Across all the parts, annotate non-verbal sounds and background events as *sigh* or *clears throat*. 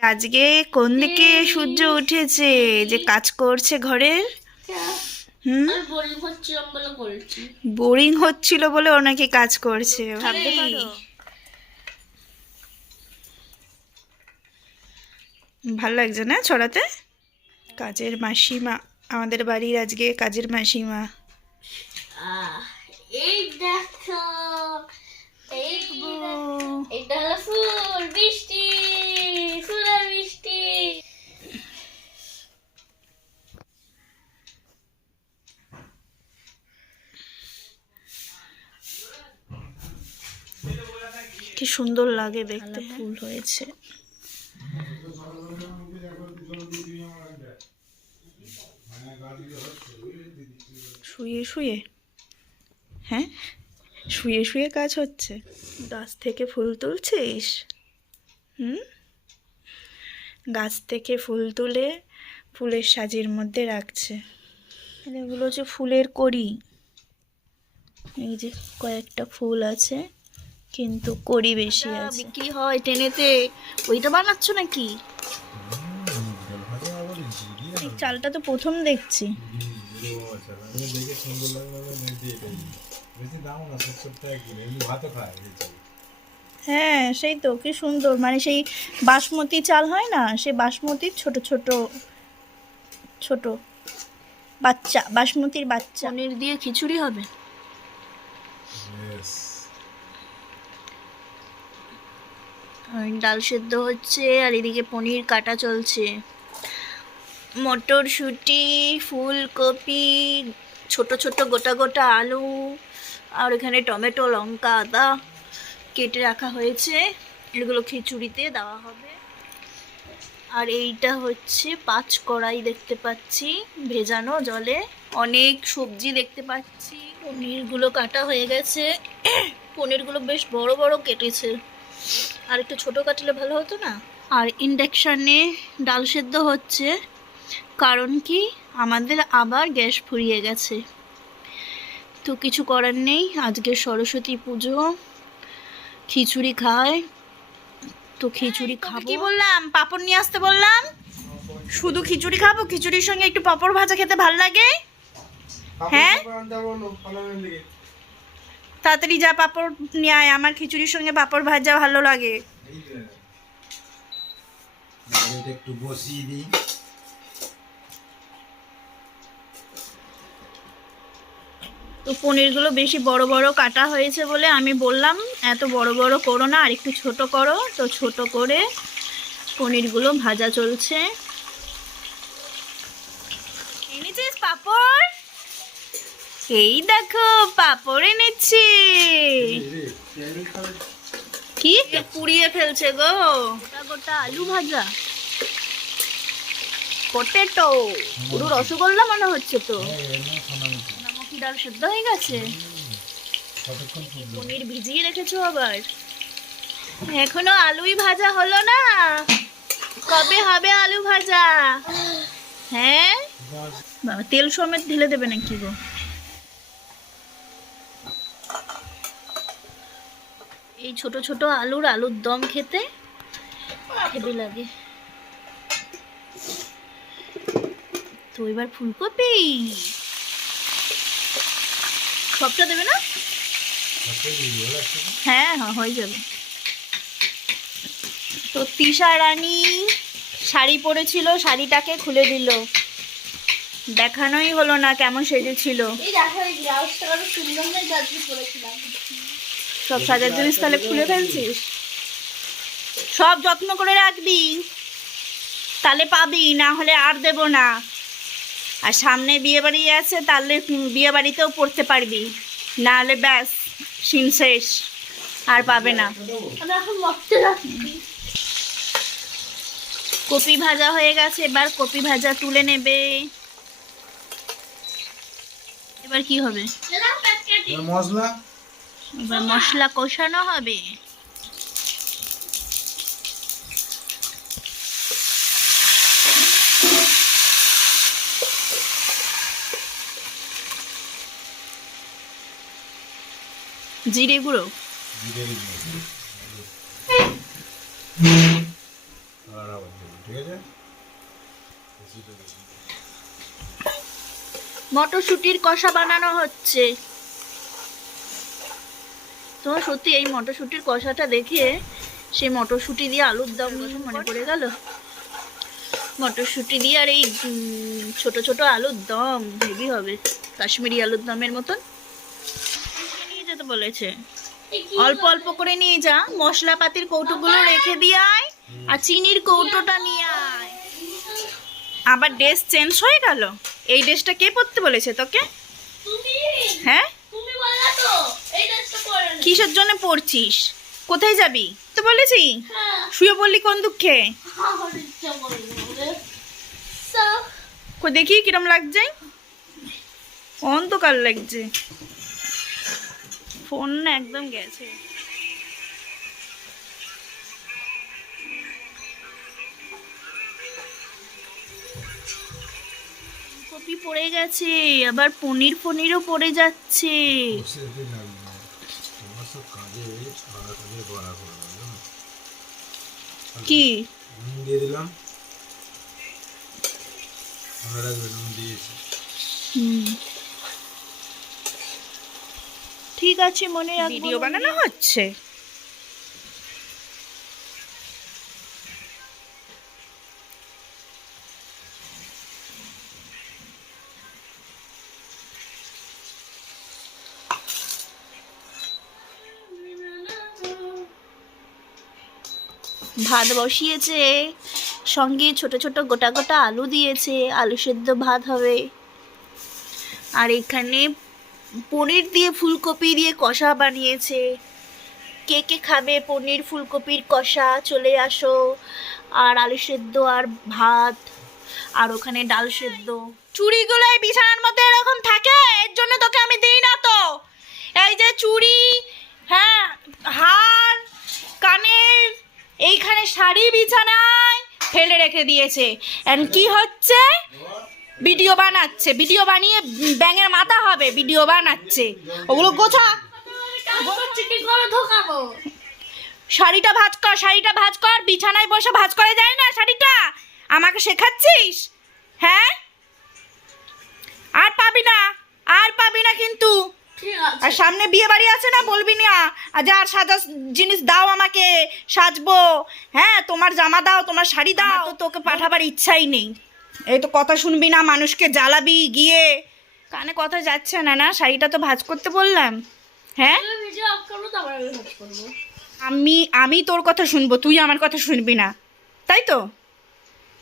আজকে কোন দিকে সূর্য উঠেছে? যে কাজ করছে ঘরের? হুম? বোরিং হচ্ছিল বলে ও নাকি কাজ করছে। ভাবতে পারো। ভালো লাগছে না ছড়াতে? কাজের মাসিমা আমাদের বাড়ির আজকে কাজের মাসিমা। এই দেখো এই দেখো। এটা হলো ফুল বৃষ্টি ফুলের বৃষ্টি কি সুন্দর লাগে দেখতে। ফুল হয়েছে। শুয়ে শুয়ে। হ্যাঁ? শুয়ে শুয়ে কাজ হচ্ছে। গাছ থেকে ফুল তুলছিস? হুম? গাছ থেকে ফুল তুলে ফুলের সাজির মধ্যে রাখছে। এগুলো হচ্ছে ফুলের কড়ি। এই যে কয়েকটা ফুল আছে। কিন্তু করি বেশি আছে। বিক্রি হয় টেনেতে ওইটা বানাচ্ছ নাকি? এই চালটা তো প্রথম দেখছি। হ্যাঁ সেই তো কি সুন্দর। মানে সেই বাসমতি চাল হয় না সেই বাসমতির ছোট ছোট ছোট বাচ্চা বাসমতির বাচ্চা। পনির দিয়ে খিচুড়ি হবে? আর ডাল সেদ্ধ হচ্ছে, আর এদিকে পনির কাটা চলছে। মটরশুঁটি, ফুলকপি, ছোট ছোট গোটা গোটা আলু, আর এখানে টমেটো, লঙ্কা, আদা কেটে রাখা হয়েছে। এগুলো খিচুড়িতে দেওয়া হবে। আর এইটা হচ্ছে পাঁচ কড়াই দেখতে পাচ্ছি ভেজানো জলে। অনেক সবজি দেখতে পাচ্ছি। পনিরগুলো কাটা হয়ে গেছে। পনিরগুলো বেশ বড় বড় কেটেছে। আর একটু ছোটো কাটলে ভালো হতো না? আর ইন্ডাকশানে ডাল সেদ্ধ হচ্ছে কারণ কি? আমাদের আবার গ্যাস ফুরিয়ে গেছে। তো কিছু করার নেই আজকে সরস্বতী পুজো খিচুড়ি খায় তো খিচুড়ি খাব। কি বললাম? পাপড় নিয়ে আসতে বললাম? শুধু খিচুড়ি খাব? খিচুড়ির সঙ্গে একটু পাপড় ভাজা খেতে ভালো লাগে? হ্যাঁ? তাড়াতাড়ি যা পাপড় নিয়ে আয় আমার খিচুড়ির সঙ্গে পাপড় ভাজা ভালো লাগে। এটা একটু বসিয়ে দিই। তো পনিরগুলো বেশি বড় বড় কাটা হয়েছে বলে আমি বললাম এত বড় বড় করো না আর একটু ছোট করো। তো ছোট করে পনিরগুলো ভাজা চলছে। এনেছিস পাপড়? এই দেখো পাপড় এনেছি। কি? পুড়িয়ে ফেলছে গো। গোটা আলু ভাজা। পটেটো পুরো রসগোল্লা মনে হচ্ছে তো। নামকি ডাল সেদ্ধ হয়ে গেছে। পনির ভিজিয়ে রেখেছো আবার। এখনও আলুই ভাজা হলো না। কবে হবে আলু ভাজা? হ্যাঁ? তেল সমেত ঢেলে দেবে নাকি গো? এই ছোট ছোট আলুর আলুর দম খেতে হেভি লাগে। তো এবার ফুলকপি। সবটা দেবে না? হ্যাঁ হ্যাঁ হয়ে যাবে। তো তিশা রানী শাড়ি পরেছিল, শাড়িটাকে খুলে দিল। দেখানোই হলো না কেমন সেজেছিল। এই দেখো ব্লাউজটা সুন্দর পরেছিলাম। সব সাজার জিনিস তাহলে খুলে ফেলছিস? সব যত্ন করে রাখবি। তাহলে পাবি, না হলে আর দেব না। আর সামনে বিয়ে বাড়ি আছে, তাহলে বিয়ে বাড়িতেও পড়তে পারবি। না হলে ব্যাস, সিন শেষ, আর পাবে না। কপি ভাজা হয়ে গেছে, এবার কপি ভাজা তুলে নেবে। এবার কি হবে? মশলা? এবার মশলা কষানো হবে। জিরে গুঁড়ো। মটরশুটির কষা বানানো হচ্ছে। তোমার সত্যি এই মটরশুটির কষাটা দেখে সেই মটরশুটি দিয়ে আলুর দম কথা মনে পড়ে গেল? মটরশুটি দিয়ে আর এই ছোট ছোট আলুর দম হেভি হবে। কাশ্মীরি আলুর দমের মতন। নিয়ে যেতে বলেছে। অল্প অল্প করে নিয়ে যা মশলাপাতির কৌটোগুলো রেখে দিয়ে আয় আর চিনির কৌটোটা নিয়ে আয়। আবার ড্রেস চেঞ্জ হয়ে গেল? এই ড্রেসটা কে পরতে বলেছে তোকে? তুমি। হ্যাঁ তুমি বললা তো এই ড্রেসটা পরে নে। কিসের জন্য পড়ছিস? কোথায় যাবি? তো বলেছি। হ্যাঁ। শুয়ে পড়লি কোন দুঃখে? দেখি কিরম লাগছে। অন্ধকার লাগছে। ফোন না একদম গেছে। কপি পড়ে গেছে আবার পনির পনিরও পড়ে যাচ্ছে। কাজে কাজে কি? নুন দিয়ে দিলাম। মনে রাখবে নুন দিয়েছি হুম। ঠিক আছে মনে রাখব। ভিডিও বানানো হচ্ছে? ভাত বসিয়েছে। সঙ্গে ছোট ছোট গোটা গোটা আলু দিয়েছে। আলু সেদ্ধ ভাত হবে। আর এখানে পনির দিয়ে ফুলকপি দিয়ে কষা বানিয়েছে। কে কে খাবে পনির, ফুলকপির কষা, চলে আসো। আর আলু সেদ্ধ আর ভাত। আর ওখানে ডাল সেদ্ধ। চুড়িগুলো এই বিছানার মধ্যে এরকম থাকে, এর জন্য তোকে আমি দিই না তো। এই যে চুড়ি হ্যাঁ হার, কানের এইখানে শাড়ি বিছানায় ফেলে রেখে দিয়েছে। এন্ড কি হচ্ছে? ভিডিও বানাচ্ছে। ভিডিও বানিয়ে ব্যাঙের মাথা হবে। ভিডিও বানাচ্ছে। ওগুলো গোছা। শাড়িটা ভাজ কর, শাড়িটা ভাজ কর। বিছানায় বসে ভাঁজ করে যায় না শাড়িটা? আমাকে শেখাচ্ছিস? হ্যাঁ? আর পাবি না। আর পাবি না কিন্তু। আর সামনে বিয়ে বাড়ি আছে না বলবি না? আর যা আর সাজা জিনিস দাও আমাকে সাজবো। হ্যাঁ তোমার জামা দাও তোমার শাড়ি দাও। তো তোকে পাঠাবার ইচ্ছাই নেই। এই তো কথা শুনবি না মানুষকে জ্বালাবি গিয়ে। কানে কথা যাচ্ছে না না? শাড়িটা তো ভাজ করতে বললাম। হ্যাঁ? আমি আমি তোর কথা শুনব তুই আমার কথা শুনবি না। তাই তো?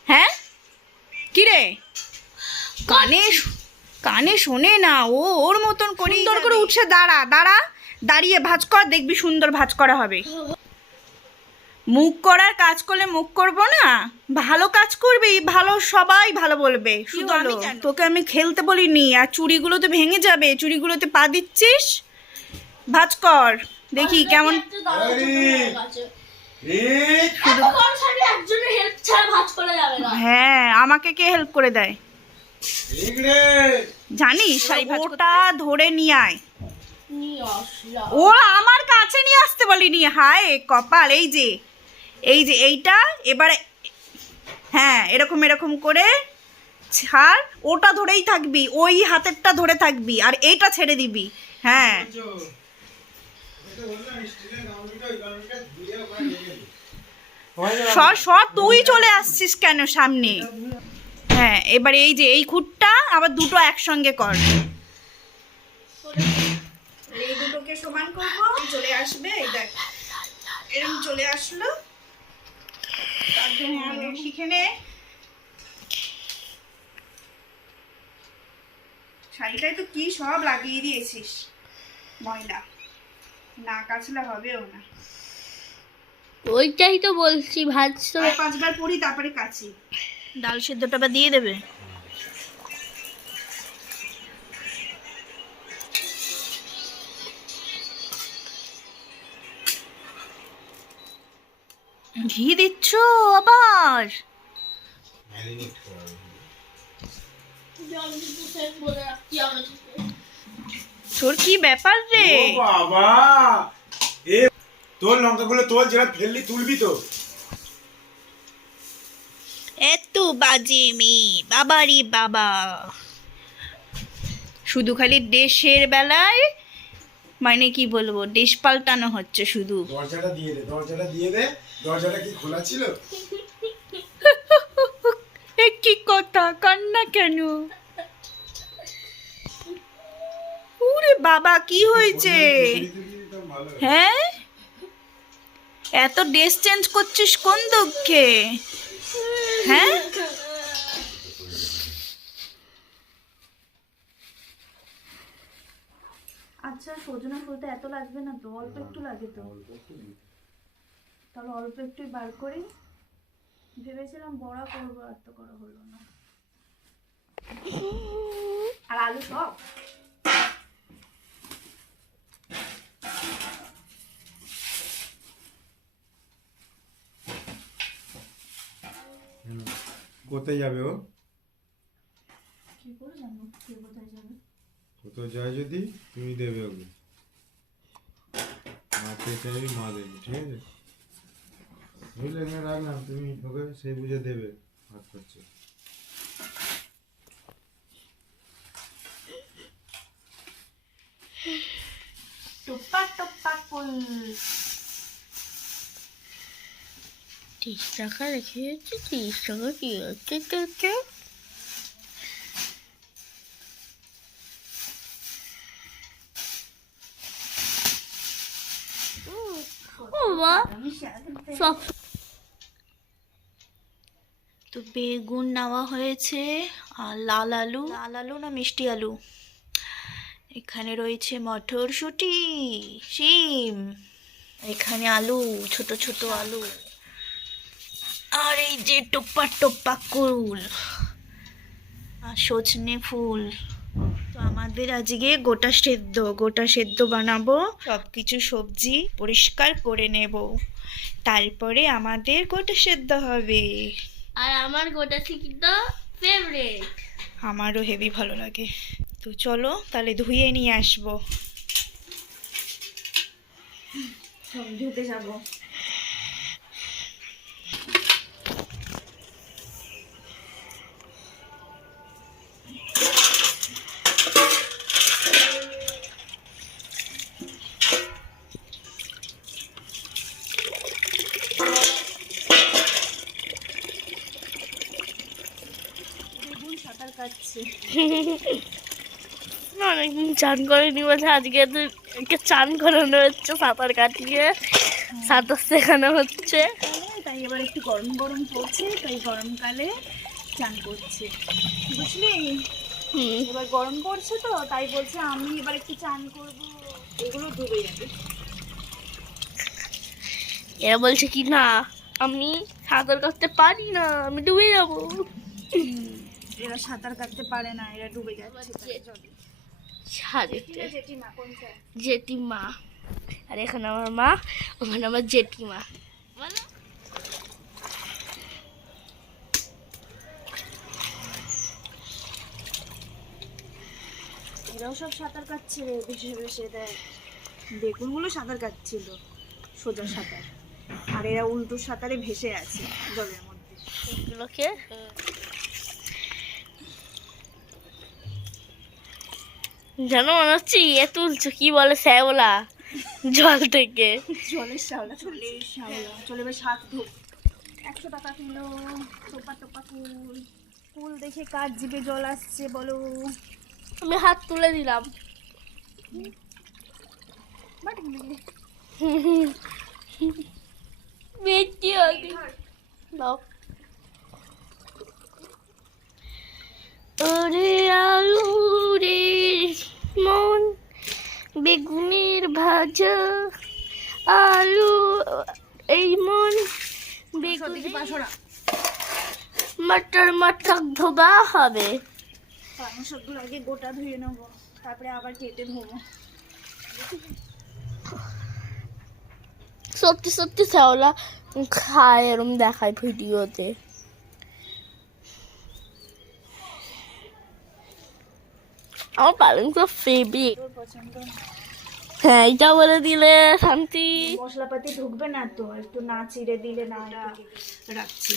হ্যাঁ? কি রে? কানে কানে শোনে না ও ওর মতন করে সুন্দর করে উঠছে দাঁড়া দাঁড়া। দাঁড়িয়ে ভাঁজ কর দেখবি সুন্দর ভাঁজ করা হবে। মুখ করার কাজ করলে মুখ করব না? ভালো কাজ করবি ভালো সবাই ভালো বলবে। শুধু আমি তোকে আমি খেলতে বলিনি আর চুড়িগুলো তো ভেঙে যাবে চুড়িগুলোতে পা দিচ্ছিস? ভাঁজ কর দেখি কেমন হয়ে আমাকে কে হেল্প করে দেয়? জানিস ওটা ধরে নিয়ে আয়। ও আমার কাছে নিয়ে আসতে বলিনি। হায় কপাল এই যে এই যে এইটা এবারে হ্যাঁ এরকম এরকম করে ছাড়। ওটা ধরেই থাকবি ওই হাতেরটা ধরে থাকবি আর এইটা ছেড়ে দিবি। হ্যাঁ। স স তুই চলে আসছিস কেন সামনে? হ্যাঁ এবার এই যে এই খুঁটটা আবার দুটো একসঙ্গে কর। এই দুটোকে সমান করব। চলে আসবে এই দেখ। এরকম চলে আসলো। তার জন্য আমি শিখে তো কি সব লাগিয়ে দিয়েছিস? ময়লা। না হবেও না। ওইটাই তো বলছি ভাজ তো। পাঁচবার পরি তারপরে কাচি। ডাল সেদ্ধটা বা দিয়ে দেবে। ঘি দিচ্ছ আবার। তোর কি ব্যাপার রে? বাবা! তোর লঙ্কাগুলো তোর যেটা ফেললি তুলবি তো এত বাজে মেয়ে বাবারি বাবা। শুধু খালি দেশের বেলায় মানে কি বলব দেশ পাল্টানো হচ্ছে শুধু। দরজাটা দিয়ে দে দরজাটা দিয়ে দে দরজাটা কি খোলা ছিল? *laughs* কি কথা কান্না কেন? ওরে বাবা কি হয়েছে? হ্যাঁ? এত ড্রেস চেঞ্জ করছিস কোন দুঃখে? হ্যাঁ? আচ্ছা সজনা ফুলটা এত লাগবে না তো? অল্প একটু লাগে তো। তাহলে অল্প একটু বার করি। ভেবেছিলাম বড়া করব আর তো করা হলো না। আর আলু সব? কোথায় যাবে ও? কি করে জানব? কে কোথায় যাবে? কোথাও যায় যদি তুমি দেবে ওকে। মাকে চাইবি মা দেবে ঠিক আছে? বুঝলে এখানে রাখলাম তুমি ওকে সেই বুঝে দেবে হাত খরচা টুপ্পা ফুল। তিরিশ টাকা রেখে যাচ্ছে তিরিশ টাকা কি হচ্ছে তো হচ্ছে তো বেগুন নেওয়া হয়েছে আর লাল আলু। লাল আলু না মিষ্টি আলু? এখানে রয়েছে মটরশুঁটি শিম। এখানে আলু ছোট ছোট আলু। আর এই যে টোপ্পা টোপ্পা কুল আর সজনে ফুল। তো আমাদের আজকে গোটা সেদ্ধ গোটা সেদ্ধ বানাবো সব কিছু সবজি পরিষ্কার করে নেব। তারপরে আমাদের গোটা সেদ্ধ হবে। আর আমার গোটা সিকিত ফেভারিট আমারও হেভি ভালো লাগে। তো চলো তাহলে ধুয়ে নিয়ে আসব। ধুতে যাব। চান করে নি বলছে আজকে একে চান করানো হচ্ছে সাঁতার কাটিয়ে। সাঁতার শেখানো হচ্ছে। তাই এবার একটু গরম গরম পড়ছে তাই গরমকালে চান করছে। বুঝলি? এবার গরম পড়ছে তো তাই বলছে আমি এবার একটু চান করব। এগুলো ডুবে যাবে। এরা বলছে কি না আমি সাঁতার কাটতে পারি না আমি ডুবে যাব। এরা সাঁতার কাটতে পারে না এরা ডুবে যাচ্ছে। সাজেতে জেঠিমা আর এখানে আমার মা ওখানে আমার জেঠিমা। বলো এরাও সব সাঁতার কাটছে রে ভেসে ভেসে দেয় বেগুনগুলো সাঁতার কাটছিল সোজা সাঁতার। আর এরা উল্টো সাঁতারে ভেসে আছে জলের মধ্যে। এগুলোকে? জানো মনে হচ্ছে ইয়ে তুলছো কি বলে শ্যাওলা? জল থেকে। জলের শ্যাওলা জলের শ্যাওলা চলে এবার শাক ধুপ একশো টাকা কিলো টোপা টোপা ফুল ফুল দেখে কার জিভে জল আসছে বলো। আমি হাত তুলে দিলাম। *laughs* বেশি দাও। ওরে মন বেগুনের ভাজা আলু এই মন বেগুনের মটর মটর ধোবা হবে। পালং আগে গোটা ধুয়ে নেব তারপরে আবার কেটে ধোবো। সত্যি সত্যি শ্যাওলা খায় এরম দেখায় ভিডিওতে। আমার পালং তো ফেভারিট হ্যাঁ এটা বলে দিলে শান্তি মশলাপাতি ঢুকবে না তো একটু না চিড়ে দিলে না রাখছি।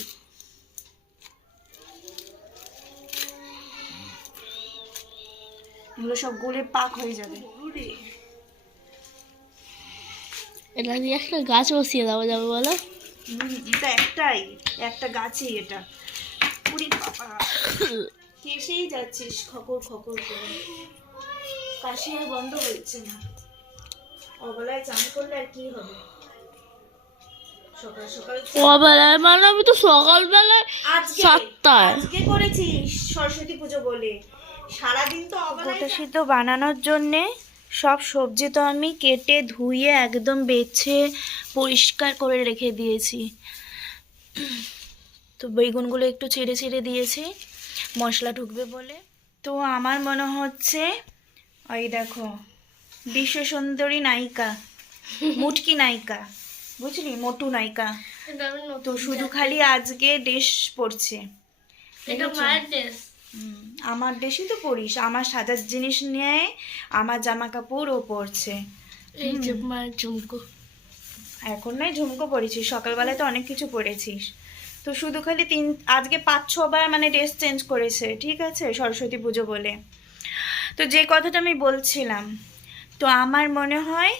এগুলো সব গলে পাক হয়ে যাবে। এটা দিয়ে একটা গাছ বসিয়ে দেওয়া যাবে বলো? এটা একটাই একটা গাছই এটা। পুরি পাপা কেসেই যাচ্ছিস খকর খকর করে। কাশি আর বন্ধ হচ্ছে না। অবলায় চান করলে আর কি হবে? সকাল সকাল কবেলায় মানে আমি তো সকালবেলায় আজকে সাতটায় আজকে করেছিস সরস্বতী পুজো বলে। সারাদিন তো গোটা সিদ্ধ বানানোর জন্যে সব সবজি তো আমি কেটে ধুয়ে একদম বেছে পরিষ্কার করে রেখে দিয়েছি। তো বেগুনগুলো একটু ছেড়ে ছেড়ে দিয়েছি। মশলা ঢুকবে বলে। তো আমার মনে হচ্ছে ওই দেখো বিশ্ব সুন্দরী নায়িকা মুটকি নায়িকা বুঝলি? মোটু নায়িকা। তো শুধু খালি আজকে ড্রেস পড়ছে হুম, আমার ড্রেসই তো পরিস। আমার সাজার জিনিস নিয়ে আমার জামা কাপড় ও পরছে। এই যে মায়ের ঝুমকো। এখন নয় ঝুমকো পরেছিস সকালবেলায় তো অনেক কিছু পরেছিস। তো শুধু খালি তিন, আজকে পাঁচ, ছবার মানে ড্রেস চেঞ্জ করেছে, ঠিক আছে? সরস্বতী পুজো বলে। তো যে কথাটা আমি বলছিলাম, তো আমার মনে হয়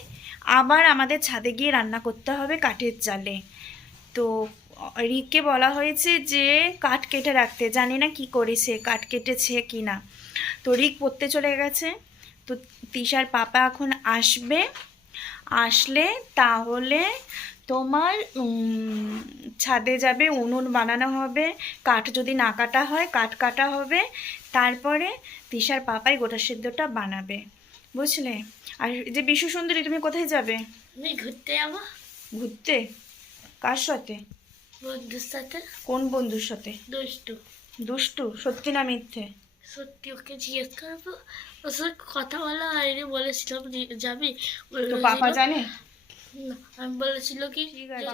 আবার আমাদের ছাদে গিয়ে রান্না করতে হবে কাঠের চালে তো রিককে বলা হয়েছে যে কাঠ কেটে রাখতে, জানি না কি করেছে, কাঠ কেটেছে কি না। তো রিক পড়তে চলে গেছে। তো তিশার পাপা এখন আসবে। আসলে তাহলে তোমার ছাদে যাবে উনুন বানানো হবে কাঠ যদি না কাটা হয় কাঠ কাটা হবে তারপরে তিশার পাপাই গোটা সিদ্ধটা বানাবে। বুঝলে? আর যে বিশ্ব সুন্দরী তুমি কোথায় যাবে? ঘুরতে যাব। ঘুরতে? কার সাথে? বন্ধুর সাথে। কোন বন্ধুর সাথে? দুষ্টু। দুষ্টু? সত্যি না মিথ্যে? সত্যি ওকে জিজ্ঞেস করব। ওর সাথে কথা বলা হয়নি বলেছিলাম যাবি। পাপা জানে? আমি বলেছিল কি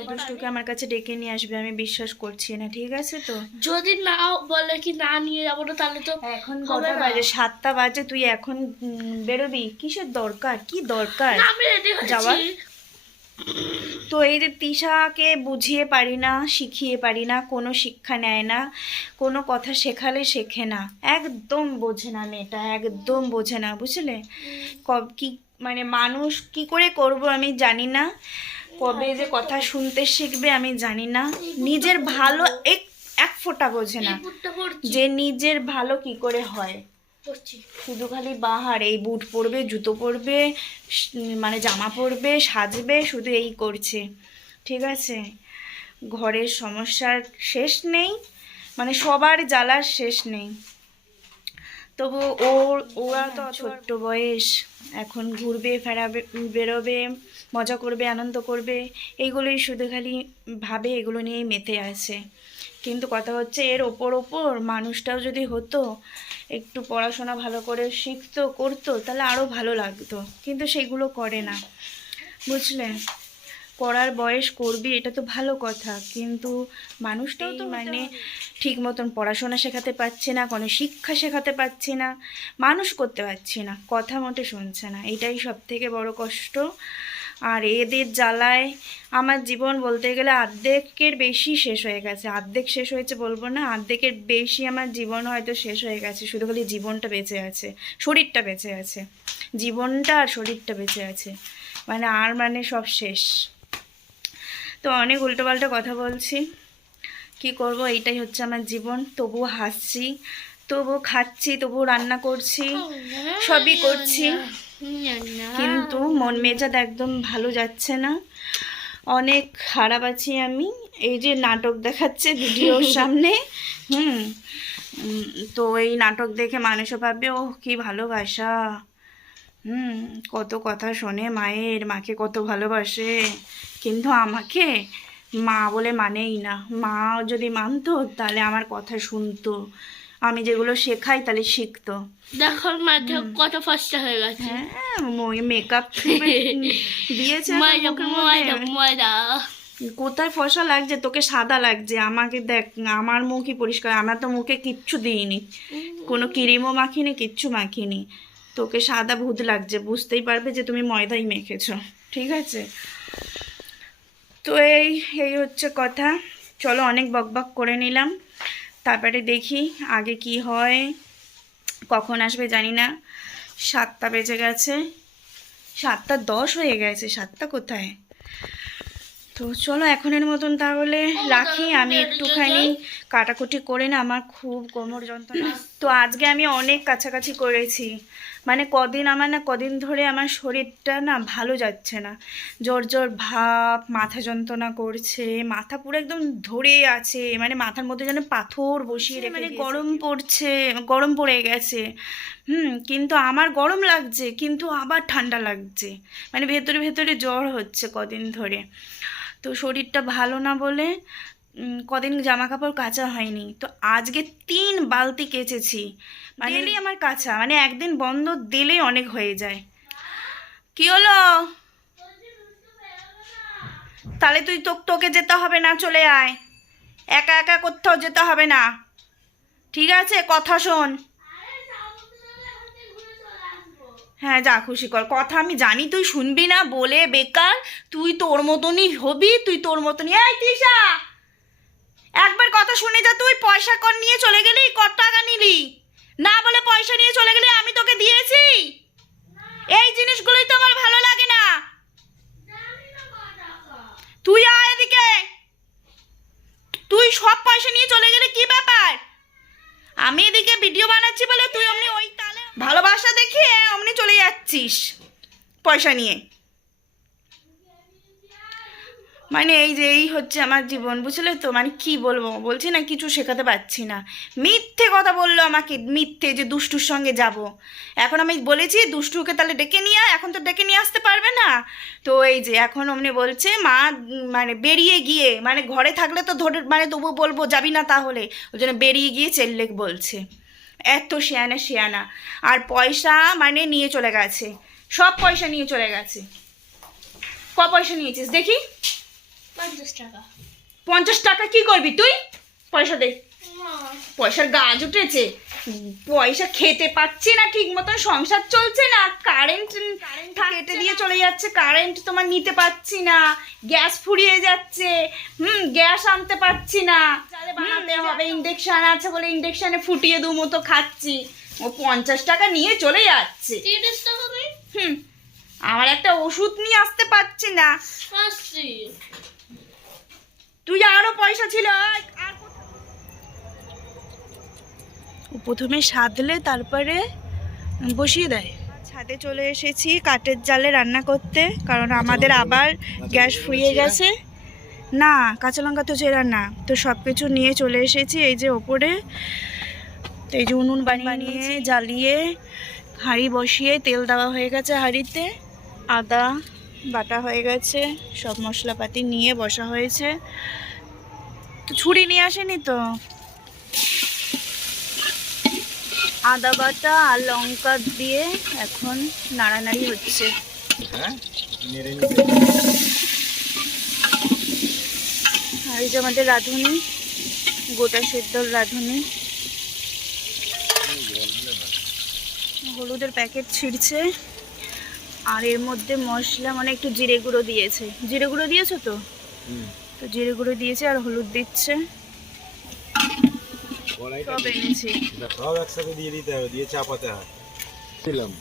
দুষ্টুকে আমার কাছে ডেকে নিয়ে আসবে আমি বিশ্বাস করছি না ঠিক আছে তো? যদি না বলে কি না নিয়ে যাব না তাহলে তো এখন কটা বাজে? সাতটা বাজে তুই এখন বেরোবি? কিসের দরকার? কি দরকার? যাওয়ার? তো এই যে তিশাকে বুঝিয়ে পারি না শিখিয়ে পারি না কোনো শিক্ষা নেয় না কোনো কথা শেখালে শেখে না একদম বোঝে না মেয়েটা একদম বোঝে না বুঝলে? কব কি মানে মানুষ কি করে করব আমি জানি না। কবে যে কথা শুনতে শিখবে আমি জানি না। নিজের ভালো এক এক ফোঁটা বোঝে না। যে নিজের ভালো কি করে হয়। শুধু খালি বাহার এই বুট পরবে জুতো পরবে মানে জামা পরবে সাজবে শুধু এই করছে। ঠিক আছে? ঘরের সমস্যার শেষ নেই। মানে সবার জ্বালার শেষ নেই। তবু ওর ওরা তো ছোট্ট বয়স। এখন ঘুরবে ফেরাবে বেরোবে মজা করবে আনন্দ করবে। এইগুলোই শুধু খালি ভাবে এগুলো নিয়েই মেতে আছে। কিন্তু কথা হচ্ছে এর ওপর ওপর মানুষটাও যদি হতো একটু পড়াশোনা ভালো করে শিখতো করতো তাহলে আরও ভালো লাগতো। কিন্তু সেগুলো করে না। বুঝলে? করার বয়স করবি এটা তো ভালো কথা। কিন্তু মানুষটাও তো মানে ঠিক মতন পড়াশোনা শেখাতে পারছে না, কোনো শিক্ষা শেখাতে পারছে না, মানুষ করতে পারছি না, কথা মোটে শুনছে না, এটাই সব থেকে বড় কষ্ট। আর এদের জ্বালায় আমার জীবন বলতে গেলে অর্ধেকের বেশি শেষ হয়ে গেছে অর্ধেক শেষ হয়েছে বলব না অর্ধেকের বেশি আমার জীবন হয়তো শেষ হয়ে গেছে, শুধু খালি জীবনটা বেঁচে আছে, শরীরটা বেঁচে আছে, জীবনটা আর শরীরটা বেঁচে আছে মানে আর মানে সব শেষ। তো অনেক উল্টোপাল্টা কথা বলছি। কি করব? এইটাই হচ্ছে আমার জীবন। তবু হাসছি তবু খাচ্ছি তবু রান্না করছি সবই করছি। কিন্তু মন মেজাজ একদম ভালো যাচ্ছে না। অনেক খারাপ আছি আমি। এই যে নাটক দেখাচ্ছে ভিডিওর *laughs* সামনে হুম তো এই নাটক দেখে মানুষও ভাববে ও কি ভালোবাসা। হুম কত কথা শোনে মায়ের মাকে কত ভালোবাসে। কিন্তু আমাকে মা বলে মানেই না। মা যদি মানতো তাহলে আমার কথা শুনতো। আমি যেগুলো শেখাই তাহলে শিখতো। দেখো মাঠে কত ফসটা হয়ে গেছে। হ্যাঁ মেকআপ দিয়েছে কোথায় ফসা লাগছে? তোকে সাদা লাগছে। আমাকে দেখ আমার মুখই পরিষ্কার। আমার তো মুখে কিচ্ছু দিইনি। কোনো ক্রিমও মাখিনি কিচ্ছু মাখিনি। তোকে সাদা ভূত লাগছে। বুঝতেই পারবে যে তুমি ময়দাই মেখেছো। ঠিক আছে? তো এই এই হচ্ছে কথা। চলো অনেক বকবক করে নিলাম। তারপরে দেখি আগে কি হয় কখন আসবে জানি না। সাতটা বেজে গেছে। সাতটা দশ হয়ে গেছে সাতটা কোথায়? তো চলো এখনের মতন তাহলে রাখি। আমি একটুখানি কাটাকুটি করে না আমার খুব কোমর যন্ত্রণা। *clears throat* তো আজকে আমি অনেক কাছাকাছি করেছি। মানে কদিন আমার না কদিন ধরে আমার শরীরটা না ভালো যাচ্ছে না। জ্বর জ্বর ভাব মাথা যন্ত্রণা করছে মাথা পুরো একদম ধরে আছে মানে মাথার মধ্যে যেন পাথর বসিয়ে রেখে মানে গরম পড়ছে গরম পড়ে গেছে। হুম কিন্তু আমার গরম লাগছে কিন্তু আবার ঠান্ডা লাগছে। মানে ভেতরে ভেতরে জ্বর হচ্ছে কদিন ধরে। তো শরীরটা ভালো না বলে কদিন জামা কাপড় কাচা হয়নি। তো আজকে তিন বালতি কেচেছি। মানে আমার কাঁচা মানে একদিন বন্ধ দিলেই অনেক হয়ে যায়। কি হলো? তাহলে তুই তো তোকে যেতে হবে না চলে আয়। একা একা কোথাও যেতে হবে না। ঠিক আছে কথা শোন। হ্যাঁ যা খুশি কর। কথা আমি জানি তুই শুনবি না বলে বেকার। তুই তোর মতনই হবি তুই তোর মতনই এই তিশা একবার কথা শুনে যা, তুই পয়সা কর নিয়ে চলে গেলি, কত টাকা নিলি? না বলে পয়সা নিয়ে চলে গেলি আমি তোকে দিয়েছি? এই জিনিসগুলোই তো আমার ভালো লাগে না। তুই আয় এদিকে। তুই সব পয়সা নিয়ে চলে গেলে কি ব্যাপার? আমি এদিকে ভিডিও বানাচ্ছি বলে তুই অমনি ওই তালে ভালোবাসা দেখিয়ে অমনি চলে যাচ্ছিস পয়সা নিয়ে। মানে এই যে এই হচ্ছে আমার জীবন, বুঝলে তো? মানে কি বলব? বলছি না, কিছু শেখাতে পারছি না। মিথ্যে কথা বলল আমাকে, মিথ্যে যে দুষ্টুর সঙ্গে যাব। এখন আমি বলেছি, দুষ্টুকে তাহলে ডেকে নিয়ে এখন তো ডেকে নিয়ে আসতে পারবে না। তো এই যে এখন অমনি বলছে, মা মানে বেরিয়ে গিয়ে মানে ঘরে থাকলে তো ধরে মানে তবু বলব, যাবি না তাহলে? ওই জন্য বেরিয়ে গিয়ে চেল্লেক বলছে। এত শেয়ানা শেয়ানা। আর পয়সা মানে নিয়ে চলে গেছে। সব পয়সা নিয়ে চলে গেছে। ক পয়সা নিয়েছিস? দেখি। পঞ্চাশ টাকা। পঞ্চাশ টাকা কি করবি তুই? পয়সা দে। পয়সার গাছ উঠেছে পয়সা খেতে পাচ্ছি না ঠিক মতন সংসার চলছে না। কারেন্ট কারেন্ট কেটে দিয়ে চলে যাচ্ছে। কারেন্ট তোমার নিতে পাচ্ছি না। গ্যাস ফুরিয়ে যাচ্ছে। হুম গ্যাস আনতে পারছি না। বানাতে হবে ইন্ডেকশন আছে বলে ইন্ডেকশনে ফুটিয়ে দু মতো খাচ্ছি। ও পঞ্চাশ টাকা নিয়ে চলে যাচ্ছে। হুম আমার একটা ওষুধ নিয়ে আসতে পারছি না। তুই আরও পয়সা ছিল আর প্রথমে সাধলে তারপরে বসিয়ে দেয়। ছাদে চলে এসেছি কাঠের জালে রান্না করতে কারণ আমাদের আবার গ্যাস ফুরিয়ে গেছে। না কাঁচা লঙ্কা তো চেরা না তো সব কিছু নিয়ে চলে এসেছি এই যে ওপরে। এই যে উনুন বানিয়ে জ্বালিয়ে হাঁড়ি বসিয়ে তেল দেওয়া হয়ে গেছে হাঁড়িতে। আদা বাটা হয়ে গেছে সব মশলাপাতি নিয়ে বসা হয়েছে। তো ছুরি নিয়ে আসেনি তো? আদা বাটা আর লঙ্কা দিয়ে এখন নাড়ানাড়ি হচ্ছে। হ্যাঁ আর এই যে আমাদের রাঁধুনি গোটা সেদ্ধর রাঁধুনি। হলুদের প্যাকেট ছিঁড়ছে। আর এর মধ্যে মশলা মানে একটু জিরে গুঁড়ো দিয়েছে। জিরে গুঁড়ো দিয়েছ তো? তো জিরে গুঁড়ো দিয়েছে আর হলুদ দিচ্ছে। সব এনেছি। সব একসাথে দিয়ে দিতে হবে দিয়ে চাপাতে হয়। দিলাম।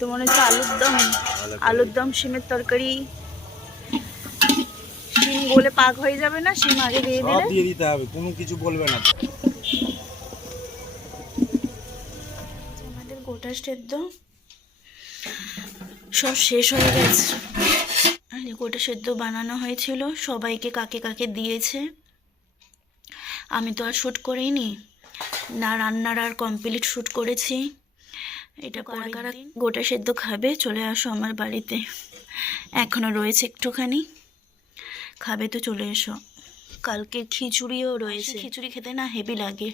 তো মনে হচ্ছে আলুর দম। আলুর দম। শিমের তরকারি। শিম গলে পাক হয়ে যাবে না? শিম আগে দিয়ে দিলে? দিয়ে দিতে হবে কোনো কিছু বলবে না। আমাদের গোটা সেদ্ধ। সব শেষ হয়ে গেছে। আর গোটা সেদ্ধ বানানো হয়েছিল সবাইকে কাকে কাকে দিয়েছে আমি তো আর শ্যুট করিনি। না রান্নার আর কমপ্লিট শ্যুট করেছি। এটা কারা কারা গোটা সেদ্ধ খাবে চলে আসো আমার বাড়িতে। এখনও রয়েছে একটুখানি। খাবে তো চলে এসো। কালকে খিচুড়িও রয়েছে। খিচুড়ি খেতে না হেভি লাগে।